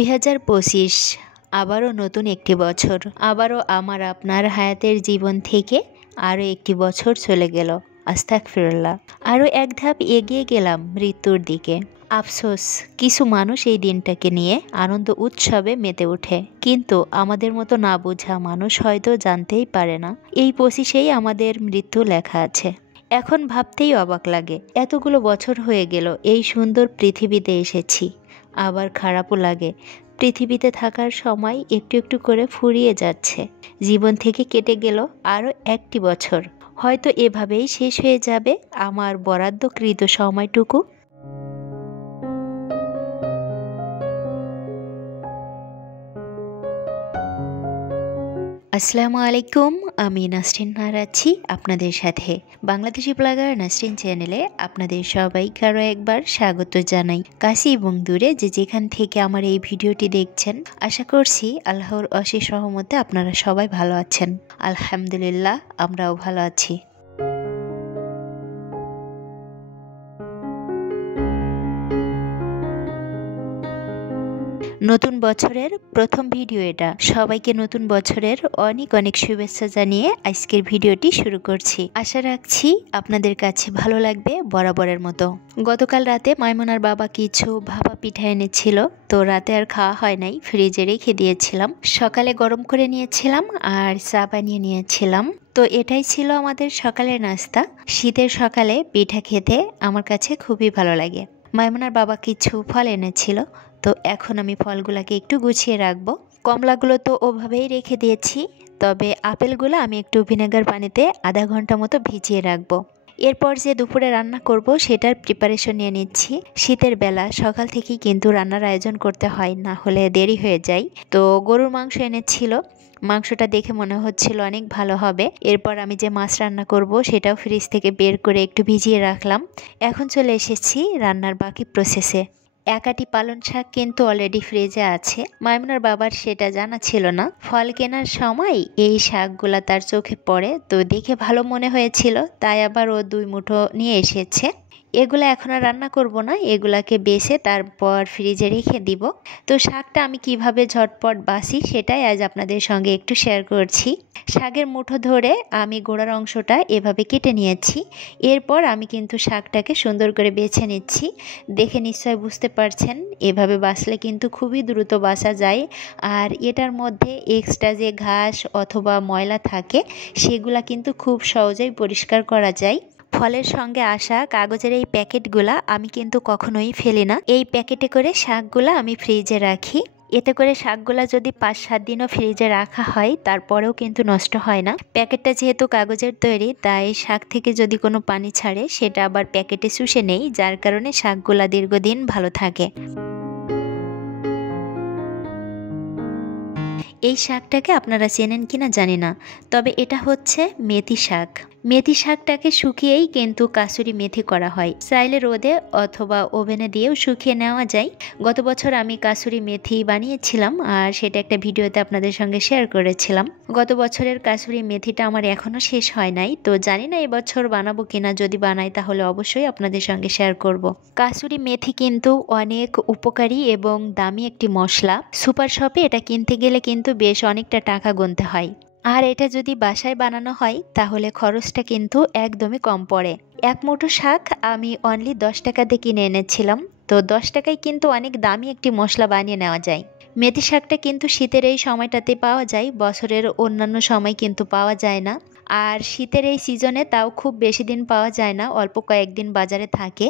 2025 আবারও নতুন একটি বছর, আবারও আমার আপনার হায়াতের জীবন থেকে আরও একটি বছর চলে গেল। আস্তাগফিরুল্লাহ। আরও এক ধাপ এগিয়ে গেলাম মৃত্যুর দিকে। আফসোস, কিছু মানুষ এই দিনটাকে নিয়ে আনন্দ উৎসবে মেতে ওঠে, কিন্তু আমাদের মতো না বোঝা মানুষ হয়তো জানতেই পারে না এই 25-এই আমাদের মৃত্যু লেখা আছে। এখন ভাবতেই অবাক লাগে, এতগুলো বছর হয়ে গেল এই সুন্দর পৃথিবীতে এসেছি। আবার খারাপও লাগে, পৃথিবীতে থাকার সময় একটু একটু করে ফুরিয়ে যাচ্ছে। জীবন থেকে কেটে গেল আরও একটি বছর। হয়তো এভাবেই শেষ হয়ে যাবে আমার বরাদ্দকৃত সময়টুকু। আসসালামু আলাইকুম, আমি নাসরিন নাহার আছি আপনাদের সাথে। বাংলাদেশি ব্লগার নাসরিন চ্যানেলে আপনাদের সবাইকে আরও একবার স্বাগত জানাই। কাছে এবং দূরে যে যেখান থেকে আমার এই ভিডিওটি দেখছেন, আশা করছি আল্লাহর অশেষ রহমতে আপনারা সবাই ভালো আছেন। আলহামদুলিল্লাহ, আমরাও ভালো আছি। নতুন বছরের প্রথম ভিডিও এটা। সবাইকে নতুন বছরের অনেক অনেক শুভেচ্ছা জানিয়ে আজকের ভিডিওটি শুরু করছি। আশা রাখছি আপনাদের কাছে ভালো লাগবে বরাবরের মতো। গতকাল রাতে মাইমুনার বাবা কিছু ভাপা পিঠা এনেছিল, তো রাতে আর খাওয়া হয় নাই, ফ্রিজে রেখে দিয়েছিলাম। সকালে গরম করে নিয়েছিলাম আর চা বানিয়ে নিয়েছিলাম। তো এটাই ছিল আমাদের সকালের নাস্তা। শীতের সকালে পিঠা খেতে আমার কাছে খুবই ভালো লাগে। মাইমুনার বাবা কিছু ফল এনেছিল, তো এখন আমি ফলগুলোকে একটু গুছিয়ে রাখবো। কমলাগুলো তো ওভাবেই রেখে দিয়েছি, তবে আপেলগুলো আমি একটু ভিনেগার পানিতে আধা ঘন্টা মতো ভিজিয়ে রাখবো। এরপর যে দুপুরে রান্না করব সেটার প্রিপারেশন নিয়ে নিচ্ছি। শীতের বেলা সকাল থেকেই কিন্তু রান্নার আয়োজন করতে হয়, না হলে দেরি হয়ে যায়। তো গরুর মাংস এনেছিল, মাংসটা দেখে মনে হচ্ছিল অনেক ভালো হবে। এরপর আমি যে মাছ রান্না করব সেটাও ফ্রিজ থেকে বের করে একটু ভিজিয়ে রাখলাম। এখন চলে এসেছি রান্নার বাকি প্রসেসে। একাটি পালং শাক কিন্তু অলরেডি ফ্রিজে আছে। মাইমুনার বাবার সেটা জানা ছিল না। ফল কেনার সময় এই শাকগুলা তার চোখে পড়ে, তো দেখে ভালো মনে হয়েছিল, তাই আবার ও 2 মুঠো নিয়ে এসেছে। এগুলা এখন আর রান্না করব না, এগুলাকে বেছে তারপর ফ্রিজে রেখে দিব। তো শাকটা আমি কিভাবে ঝটপট বাছি সেটাই আজ আপনাদের সঙ্গে একটু শেয়ার করছি। শাকের মুঠো ধরে আমি গোড়ার অংশটা এভাবে কেটে নিয়েছি। এরপর আমি কিন্তু শাকটাকে সুন্দর করে বেছে নিচ্ছি। দেখে নিশ্চয় বুঝতে পারছেন, এভাবে বাছলে কিন্তু খুবই দ্রুত বাছা যায়। আর এটার মধ্যে এক্সট্রা যে ঘাস অথবা ময়লা থাকে সেগুলা কিন্তু খুব সহজেই পরিষ্কার করা যায়। ফলের সঙ্গে আসা কাগজের এই প্যাকেটগুলা আমি কিন্তু কখনোই ফেলি না। এই প্যাকেটে করে শাকগুলা আমি ফ্রিজে রাখি। এতে করে শাকগুলা যদি 5-7 দিনও ফ্রিজে রাখা হয় তারপরেও কিন্তু নষ্ট হয় না। প্যাকেটটা যেহেতু কাগজের তৈরি, তাই শাক থেকে যদি কোনো পানি ছাড়ে সেটা আবার প্যাকেটে শুষে নেই, যার কারণে শাকগুলা দীর্ঘদিন ভালো থাকে। এই শাকটাকে আপনারা চেনেন কিনা জানি না, তবে এটা হচ্ছে মেথি শাক। মেথি শাকটাকে শুকিয়েই কিন্তু কাসুরি মেথি করা হয়। চাইলে রোদে অথবা ওভেনে দিয়েও শুকিয়ে নেওয়া যায়। গত বছর আমি কাসুরি মেথি বানিয়েছিলাম আর সেটা একটা ভিডিওতে আপনাদের সঙ্গে শেয়ার করেছিলাম। গত বছরের কাসুরি মেথিটা আমার এখনও শেষ হয় নাই, তো জানি না এবছর বানাবো কিনা। যদি বানাই তাহলে অবশ্যই আপনাদের সঙ্গে শেয়ার করব। কাসুরি মেথি কিন্তু অনেক উপকারী এবং দামি একটি মশলা। সুপার শপে এটা কিনতে গেলে কিন্তু বেশ অনেকটা টাকা গুনতে হয়। আর এটা যদি বাসায় বানানো হয় তাহলে খরচটা কিন্তু একদমই কম পড়ে। এক মুঠো শাক আমি অনলি 10 টাকা দিয়ে কিনে এনেছিলাম, তো 10 টাকায় কিন্তু অনেক দামি একটি মশলা বানিয়ে নেওয়া যায়। মেথি শাকটা কিন্তু শীতের এই সময়টাতে পাওয়া যায়, বছরের অন্যান্য সময় কিন্তু পাওয়া যায় না। আর শীতের এই সিজনে তাও খুব বেশি দিন পাওয়া যায় না, অল্প কয়েকদিন বাজারে থাকে।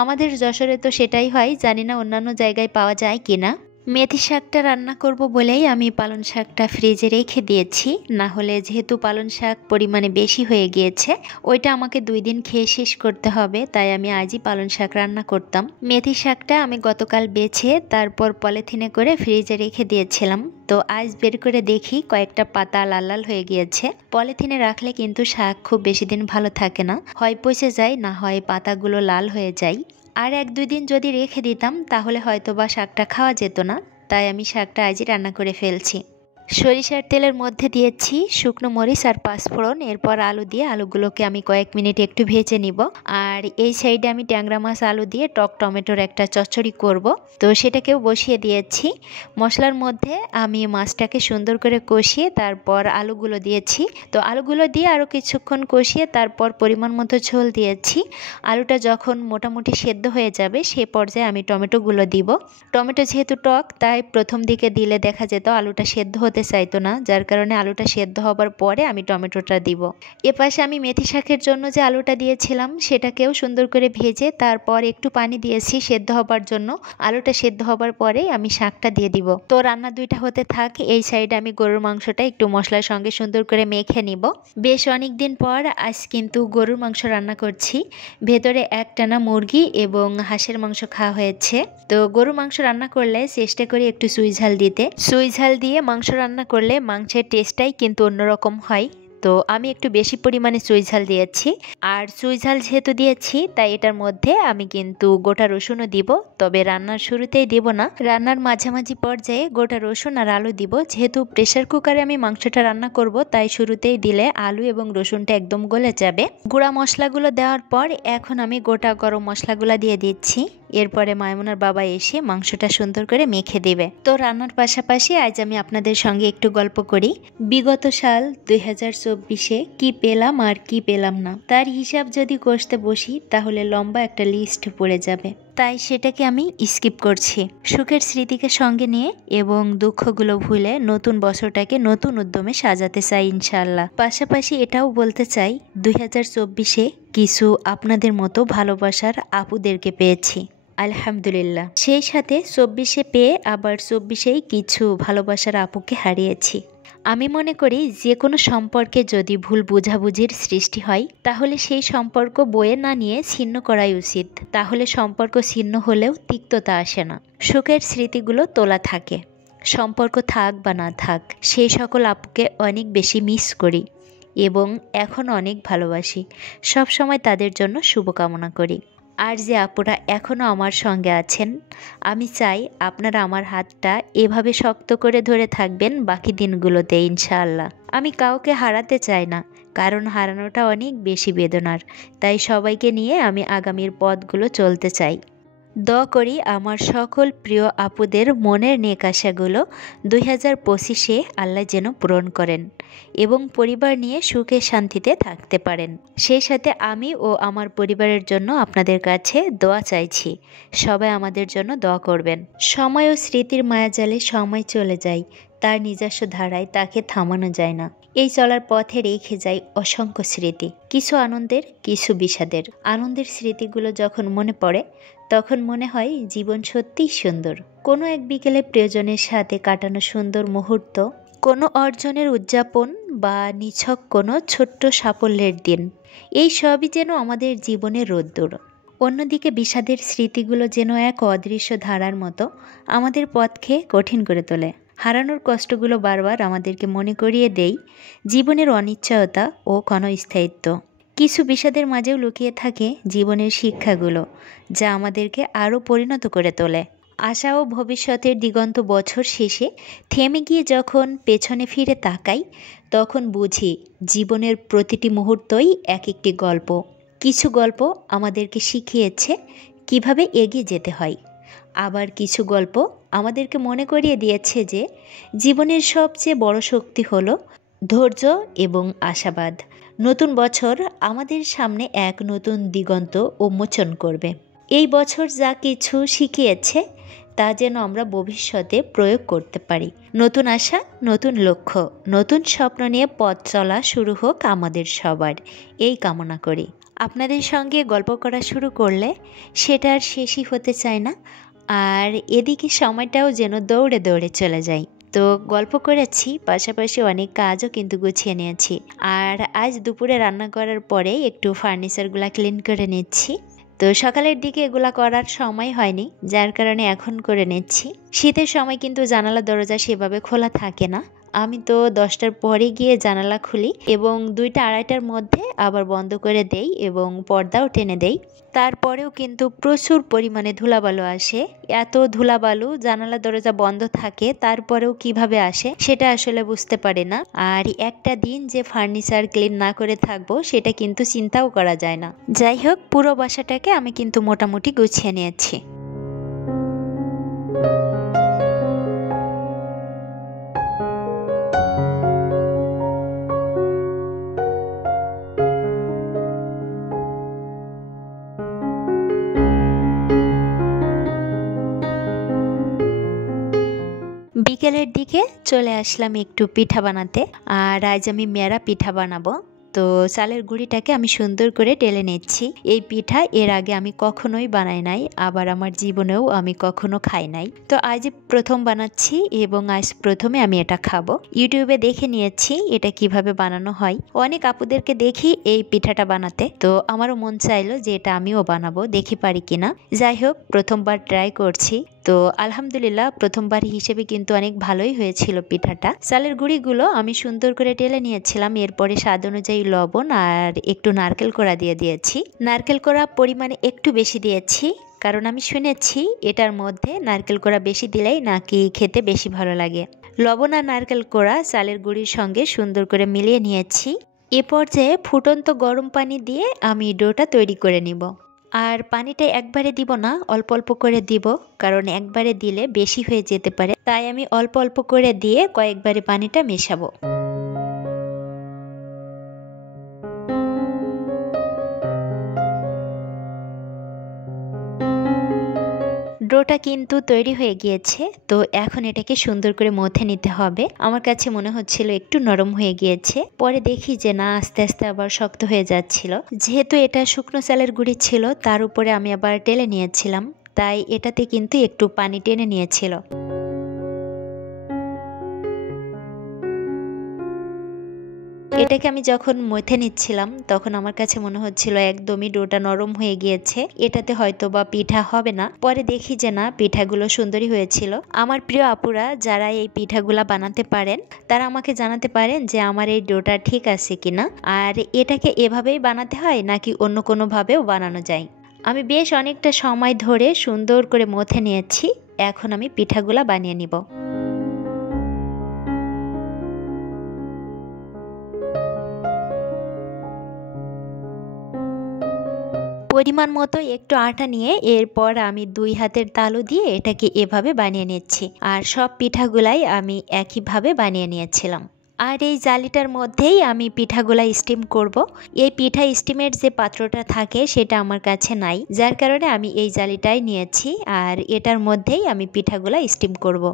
আমাদের যশোরে তো সেটাই হয়, জানি না অন্যান্য জায়গায় পাওয়া যায় কিনা। মেথি শাকটা রান্না করব বলেই আমি পালং শাকটা ফ্রিজে রেখে দিয়েছি, না হলে যেহেতু পালং শাক পরিমাণে বেশি হয়ে গিয়েছে ওইটা আমাকে 2 দিন খেয়ে শেষ করতে হবে, তাই আমি আজই পালং শাক রান্না করতাম। মেথি শাকটা আমি গতকাল বেছে তারপর পলিথিনে করে ফ্রিজে রেখে দিয়েছিলাম। তো আজ বের করে দেখি কয়েকটা পাতা লাল লাল হয়ে গিয়েছে। পলিথিনে রাখলে কিন্তু শাক খুব বেশি দিন ভালো থাকে না, হয় পচে যায় না হয় পাতাগুলো লাল হয়ে যায়। আর 1-2 দিন যদি রেখে দিতাম তাহলে হয়তো বা শাকটা খাওয়া যেত না, তাই আমি শাকটা আজই রান্না করে ফেলছি। সরিষার তেলের মধ্যে দিয়েছি শুকনো মরিচ আর পাঁচফোড়ন। এরপর আলু দিয়ে আলুগুলোকে আমি কয়েক মিনিট একটু ভেজে নিব। আর এই সাইডে আমি ট্যাংরা মাছ আলু দিয়ে টক টমেটোর একটা চচ্চড়ি করব, তো সেটাকেও বসিয়ে দিয়েছি। মশলার মধ্যে আমি মাছটাকে সুন্দর করে কষিয়ে তারপর আলুগুলো দিয়েছি। তো আলুগুলো দিয়ে আরও কিছুক্ষণ কষিয়ে তারপর পরিমাণ মতো ঝোল দিয়েছি। আলুটা যখন মোটামুটি সেদ্ধ হয়ে যাবে সে পর্যায়ে আমি টমেটোগুলো দিব। টমেটো যেহেতু টক তাই প্রথম দিকে দিলে দেখা যেত আলুটা সেদ্ধ হতে চাইতো না, যার কারণে আলুটা সেদ্ধ হবার পরে আমি টমেটোটা দিব। এপাশে আমি মেথি শাকের জন্য যে আলুটা দিয়েছিলাম সেটাকেও সুন্দর করে ভেজে তারপর একটু পানি দিয়েছি সেদ্ধ হবার জন্য। আলুটা সেদ্ধ হবার পরে আমি শাকটা দিয়ে দিব। তো রান্না দুইটা হতে থাক, এই সাইডে আমি গরুর মাংসটা একটু মশলার সঙ্গে সুন্দর করে মেখে নিব। বেশ অনেক দিন পর আজ কিন্তু গরুর মাংস রান্না করছি। ভেতরে একটানা মুরগি এবং হাঁসের মাংস খাওয়া হয়েছে। তো গরুর মাংস রান্না করলে চেষ্টা করি একটু চুই ঝাল দিতে। চুই ঝাল দিয়ে মাংস রান্না করলে মাংসের টেস্টটাই কিন্তু অন্যরকম হয়। তো আমি একটু বেশি পরিমাণে চুই ঝাল দিয়েছি। আর চুই ঝাল যেহেতু দিয়েছি তাই এটার মধ্যে আমি কিন্তু গোটা রসুনও দিব, তবে রান্নার শুরুতেই দিব না, রান্নার মাঝামাঝি পর্যায়ে গোটা রসুন আর আলু দিব। যেহেতু প্রেসার কুকারে আমি মাংসটা রান্না করব তাই শুরুতেই দিলে আলু এবং রসুনটা একদম গলে যাবে। গুঁড়া মশলাগুলো দেওয়ার পর এখন আমি গোটা গরম মশলাগুলো দিয়ে দিচ্ছি। এরপরে মাইমুনার বাবা এসে মাংসটা সুন্দর করে মেখে দেবে। তো রান্নার পাশাপাশি আজ আমি আপনাদের সঙ্গে একটু গল্প করি। বিগত সাল 2024-এ কি পেলাম আর কি পেলাম না তার হিসাব যদি কষতে বসি তাহলে লম্বা একটা লিস্ট পড়ে যাবে, তাই সেটাকে আমি স্কিপ করছি। সুখের স্মৃতিকে সঙ্গে নিয়ে এবং দুঃখগুলো ভুলে নতুন বছরটাকে নতুন উদ্যমে সাজাতে চাই ইনশাআল্লাহ। পাশাপাশি এটাও বলতে চাই 2024-এ কিছু আপনাদের মতো ভালোবাসার আপুদেরকে পেয়েছি, আলহামদুলিল্লাহ। সেই সাথে 24-এ পেয়ে আবার 24-এই কিছু ভালোবাসার আপুকে হারিয়েছি। আমি মনে করি যে কোনো সম্পর্কে যদি ভুল বোঝাবুঝির সৃষ্টি হয় তাহলে সেই সম্পর্ক বয়ে না নিয়ে ছিন্ন করাই উচিত। তাহলে সম্পর্ক ছিন্ন হলেও তিক্ততা আসে না, সুখের স্মৃতিগুলো তোলা থাকে। সম্পর্ক থাক বা না থাক সেই সকল আপুকে অনেক বেশি মিস করি এবং এখন অনেক ভালোবাসি। সব সময় তাদের জন্য শুভকামনা করি। আর যে আপুরা এখনও আমার সঙ্গে আছেন, আমি চাই আপনারা আমার হাতটা এভাবে শক্ত করে ধরে থাকবেন বাকি দিনগুলোতে ইনশাআল্লাহ। আমি কাউকে হারাতে চাই না, কারণ হারানোটা অনেক বেশি বেদনার। তাই সবাইকে নিয়ে আমি আগামীর পথগুলো চলতে চাই। দোয়া করি আমার সকল প্রিয় আপুদের মনের নেক আশাগুলো 2025-এ আল্লাহ যেন পূরণ করেন এবং পরিবার নিয়ে সুখে শান্তিতে থাকতে পারেন। সেই সাথে আমি ও আমার পরিবারের জন্য আপনাদের কাছে দোয়া চাইছি। সবাই আমাদের জন্য দোয়া করবেন। সময় ও স্মৃতির মায়াজালে সময় চলে যায়, তার নিজস্ব ধারায় তাকে থামানো যায় না। এই চলার পথে রেখে যায় অসংখ্য স্মৃতি, কিছু আনন্দের কিছু বিষাদের। আনন্দের স্মৃতিগুলো যখন মনে পড়ে তখন মনে হয় জীবন সত্যিই সুন্দর। কোনো এক বিকেলে প্রিয়জনের সাথে কাটানো সুন্দর মুহূর্ত, কোনো অর্জনের উদযাপন বা নিছক কোনো ছোট্ট সাফল্যের দিন, এই সবই যেন আমাদের জীবনের রোদ্দুর। অন্যদিকে বিষাদের স্মৃতিগুলো যেন এক অদৃশ্য ধারার মতো আমাদের পথকে কঠিন করে তোলে। হারানোর কষ্টগুলো বারবার আমাদেরকে মনে করিয়ে দেয় জীবনের অনিশ্চয়তা ও ক্ষণস্থায়িত্ব। কিছু বিষাদের মাঝেও লুকিয়ে থাকে জীবনের শিক্ষাগুলো, যা আমাদেরকে আরও পরিণত করে তোলে। আশা ও ভবিষ্যতের দিগন্ত বছর শেষে থেমে গিয়ে যখন পেছনে ফিরে তাকাই তখন বুঝি জীবনের প্রতিটি মুহূর্তই এক একটি গল্প। কিছু গল্প আমাদেরকে শিখিয়েছে কিভাবে এগিয়ে যেতে হয়, আবার কিছু গল্প আমাদেরকে মনে করিয়ে দিয়েছে যে জীবনের সবচেয়ে বড় শক্তি হলো ধৈর্য এবং আশাবাদ। নতুন বছর আমাদের সামনে এক নতুন দিগন্ত উন্মোচন করবে। এই বছর যা কিছু শিখিয়েছে তা যেন আমরা ভবিষ্যতে প্রয়োগ করতে পারি। নতুন আশা, নতুন লক্ষ্য, নতুন স্বপ্ন নিয়ে পথ চলা শুরু হোক আমাদের সবার, এই কামনা করি। আপনাদের সঙ্গে গল্প করা শুরু করলে সেটা আর শেষই হতে চায় না, আর এদিকে সময়টাও যেন দৌড়ে দৌড়ে চলে যায়। তো গল্প করেছি, পাশাপাশি অনেক কাজও কিন্তু গুছিয়ে নিয়েছি। আর আজ দুপুরে রান্না করার পরে একটু ফার্নিচারগুলো ক্লিন করে নিচ্ছি। তো সকালের দিকে এগুলা করার সময় হয়নি, যার কারণে এখন করে নিচ্ছি। শীতের সময় কিন্তু জানালা দরজা সেভাবে খোলা থাকে না, আমি তো 10টার পরে গিয়ে জানালা খুলি এবং 2টা 2:30টার মধ্যে আবার বন্ধ করে দেই এবং পর্দাও টেনে দেই। তারপরেও কিন্তু প্রচুর পরিমাণে ধুলাবালু আসে। এত ধুলাবালু, জানালা দরজা বন্ধ থাকে তারপরেও কিভাবে আসে সেটা আসলে বুঝতে পারি না। আর একটা দিন যে ফার্নিচার ক্লিন না করে থাকবো সেটা কিন্তু চিন্তাও করা যায় না। যাই হোক, পুরো বাসাটাকে আমি কিন্তু মোটামুটি গুছিয়ে নিয়েছি। বিকেলের দিকে চলে আসলাম একটু পিঠা বানাতে। আর আজ আমি মেরা পিঠা বানাবো। তো চালের গুঁড়িটাকে আমি সুন্দর করে ঢেলে নিচ্ছি। এই পিঠা এর আগে আমি কখনোই বানাই নাই, আবার আমার জীবনেও আমি কখনো খাই নাই। তো আজ প্রথম বানাচ্ছি এবং আজ প্রথমে আমি এটা খাবো। ইউটিউবে দেখে নিয়েছি এটা কিভাবে বানানো হয়। অনেক আপুদেরকে দেখি এই পিঠাটা বানাতে, তো আমারও মন চাইলো যে এটা আমিও বানাবো, দেখি পারি কিনা। যাই হোক, প্রথমবার ট্রাই করছি। তো আলহামদুলিল্লাহ, প্রথমবার হিসেবে কিন্তু অনেক ভালোই হয়েছিল পিঠাটা। চালের গুঁড়িগুলো আমি সুন্দর করে ঢেলে নিয়েছিলাম। এরপরে স্বাদ অনুযায়ী লবণ আর একটু নারকেল কোড়া দিয়ে দিয়েছি। নারকেল কোড়া পরিমাণে একটু বেশি দিয়েছি, কারণ আমি শুনেছি এটার মধ্যে নারকেল কোড়া বেশি দিলেই নাকি খেতে বেশি ভালো লাগে। লবণ আর নারকেল কোড়া চালের গুঁড়ির সঙ্গে সুন্দর করে মিলিয়ে নিয়েছি। এ পর্যায়ে ফুটন্ত গরম পানি দিয়ে আমি ডোটা তৈরি করে নিব। আর পানিটা একবারে দিব না, অল্প অল্প করে দিব, কারণ একবারে দিলে বেশি হয়ে যেতে পারে। তাই আমি অল্প অল্প করে দিয়ে কয়েকবারে পানিটা মেশাবো। ডোটা কিন্তু তৈরি হয়ে গিয়েছে। তো এখন এটাকে সুন্দর করে মথে নিতে হবে। আমার কাছে মনে হচ্ছিল একটু নরম হয়ে গিয়েছে, পরে দেখি যে না, আস্তে আস্তে আবার শক্ত হয়ে যাচ্ছিল। যেহেতু এটা শুকনো চালের গুঁড়ি ছিল, তার উপরে আমি আবার ঢেলে নিয়েছিলাম, তাই এটাতে কিন্তু একটু পানি টেনে নিয়েছিল। এটাকে আমি যখন মথে নিচ্ছিলাম তখন আমার কাছে মনে হচ্ছিল একদমই ডোটা নরম হয়ে গিয়েছে, এটাতে হয়তো বা পিঠা হবে না। পরে দেখি যে না, পিঠাগুলো সুন্দরই হয়েছিল। আমার প্রিয় আপুরা যারা এই পিঠাগুলা বানাতে পারেন তারা আমাকে জানাতে পারেন যে আমার এই ডোটা ঠিক আছে কিনা, আর এটাকে এভাবেই বানাতে হয় নাকি অন্য কোনোভাবেও বানানো যায়। আমি বেশ অনেকটা সময় ধরে সুন্দর করে মথে নিয়েছি। এখন আমি পিঠাগুলা বানিয়ে নিব। পরিমাণ মতো একটু আটা নিয়ে এরপর আমি 2 হাতের তালু দিয়ে এটাকে এভাবে বানিয়ে নিচ্ছি। আর সব পিঠাগুলাই আমি একইভাবে বানিয়ে নিয়েছিলাম। আর এই জালিটার মধ্যেই আমি পিঠাগুলা স্টিম করব। এই পিঠা স্টিমের যে পাত্রটা থাকে সেটা আমার কাছে নাই, যার কারণে আমি এই জালিটাই নিয়েছি। আর এটার মধ্যেই আমি পিঠাগুলা স্টিম করব।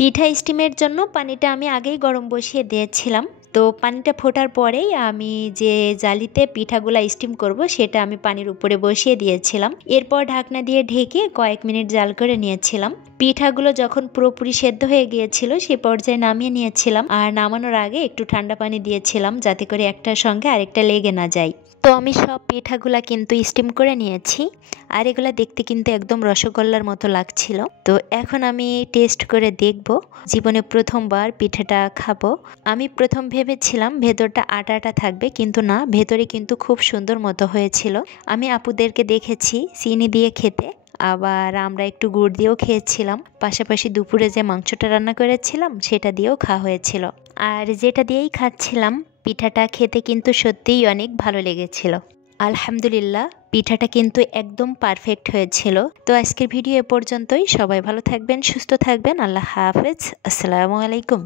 পিঠা স্টিমের জন্য পানিটা আমি আগেই গরম বসিয়ে দিয়েছিলাম। তো পানিটা ফোটার পরেই আমি যে জালিতে পিঠাগুলা স্টিম করব সেটা আমি পানির উপরে বসিয়ে দিয়েছিলাম। এরপর ঢাকনা দিয়ে ঢেকে কয়েক মিনিট জাল করে নিয়েছিলাম। পিঠাগুলো যখন পুরোপুরি সেদ্ধ হয়ে গিয়েছিল সে পর্যায়ে নামিয়ে নিয়েছিলাম। আর নামানোর আগে একটু ঠান্ডা পানি দিয়েছিলাম যাতে করে একটার সঙ্গে আরেকটা লেগে না যায়। তো আমি সব পিঠাগুলা কিন্তু স্টিম করে নিয়েছি। আর এগুলা দেখতে কিন্তু একদম রসগোল্লার মতো লাগছিল। তো এখন আমি টেস্ট করে দেখব। জীবনে প্রথমবার পিঠাটা খাবো। আমি প্রথম ভেবেছিলাম ভেতরটা আটা আটা থাকবে, কিন্তু না, ভেতরে কিন্তু খুব সুন্দর মতো হয়েছিল। আমি আপুদেরকে দেখেছি চিনি দিয়ে খেতে, আবার আমরা একটু গুড় দিয়েও খেয়েছিলাম। পাশাপাশি দুপুরে যে মাংসটা রান্না করেছিলাম সেটা দিয়েও খাওয়া হয়েছিল। আর যেটা দিয়েই খাচ্ছিলাম পিঠাটা খেতে কিন্তু সত্যিই অনেক ভালো লেগেছিল। আলহামদুলিল্লাহ, পিঠাটা কিন্তু একদম পারফেক্ট হয়েছিল। তো আজকের ভিডিও এ পর্যন্তই। সবাই ভালো থাকবেন, সুস্থ থাকবেন। আল্লাহ হাফেজ। আসসালামু আলাইকুম।